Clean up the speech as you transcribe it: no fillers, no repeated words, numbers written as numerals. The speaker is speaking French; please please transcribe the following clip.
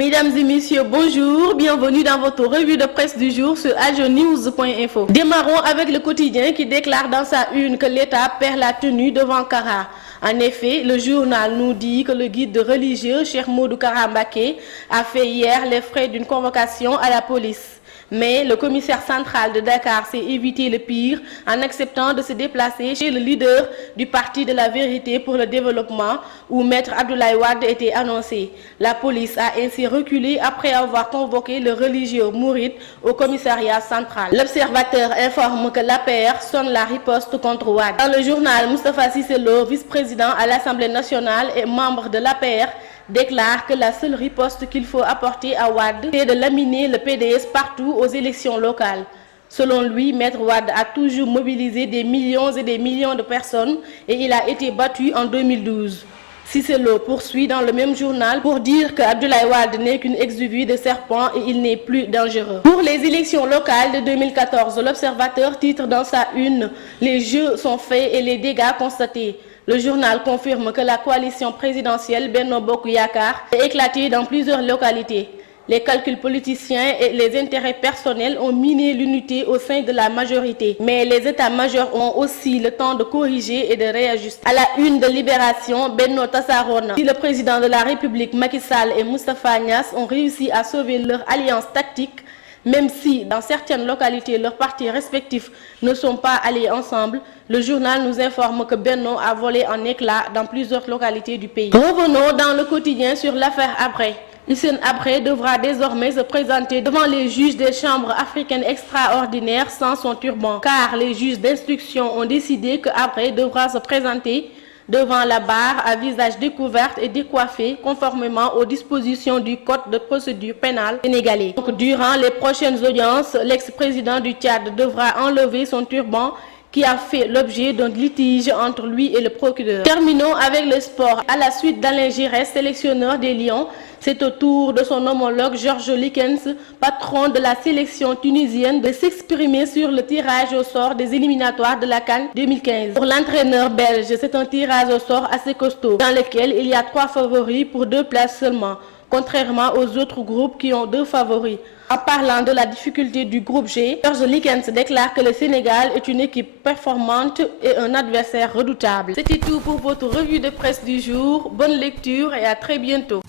Mesdames et messieurs, bonjour, bienvenue dans votre revue de presse du jour sur agenews.info. Démarrons avec le quotidien qui déclare dans sa une que l'État perd la tenue devant Kara. En effet, le journal nous dit que le guide religieux Cheikh Modou Kara Mbacké a fait hier les frais d'une convocation à la police. Mais le commissaire central de Dakar s'est évité le pire en acceptant de se déplacer chez le leader du Parti de la Vérité pour le Développement où Maître Abdoulaye Wade était annoncé. La police a ainsi reculé après avoir convoqué le religieux mouride au commissariat central. L'Observateur informe que l'APR sonne la riposte contre Wade. Dans le journal, Moustapha Cissé Lo, vice-président à l'Assemblée nationale et membre de l'APR, déclare que la seule riposte qu'il faut apporter à Wade, c'est de laminer le PDS partout aux élections locales. Selon lui, Maître Wade a toujours mobilisé des millions et des millions de personnes et il a été battu en 2012. Cissé Lo poursuit dans le même journal pour dire que Abdoulaye Wade n'est qu'une exuvie de serpent et il n'est plus dangereux. Pour les élections locales de 2014, l'Observateur titre dans sa une « Les jeux sont faits et les dégâts constatés ». Le journal confirme que la coalition présidentielle Benno Bokk Yakaar est éclatée dans plusieurs localités. Les calculs politiciens et les intérêts personnels ont miné l'unité au sein de la majorité. Mais les états-majors ont aussi le temps de corriger et de réajuster. À la une de Libération, Benno Tassarona. Si le président de la République Macky Sall et Moustapha Niasse ont réussi à sauver leur alliance tactique, même si dans certaines localités leurs partis respectifs ne sont pas allés ensemble, le journal nous informe que Benno a volé en éclats dans plusieurs localités du pays. Revenons dans le quotidien sur l'affaire Habré. Hissène Habré devra désormais se présenter devant les juges des chambres africaines extraordinaires sans son turban, car les juges d'instruction ont décidé que Habré devra se présenter devant la barre à visage découvert et décoiffé conformément aux dispositions du Code de procédure pénale sénégalais. Donc, durant les prochaines audiences, l'ex-président du Tchad devra enlever son turban qui a fait l'objet d'un litige entre lui et le procureur. Terminons avec le sport. À la suite d'Alain Giresse, sélectionneur des Lions, c'est au tour de son homologue Georges Likens, patron de la sélection tunisienne, de s'exprimer sur le tirage au sort des éliminatoires de la CAN 2015. Pour l'entraîneur belge, c'est un tirage au sort assez costaud, dans lequel il y a 3 favoris pour 2 places seulement, contrairement aux autres groupes qui ont 2 favoris. En parlant de la difficulté du groupe G, Georges Likens déclare que le Sénégal est une équipe performante et un adversaire redoutable. C'était tout pour votre revue de presse du jour. Bonne lecture et à très bientôt.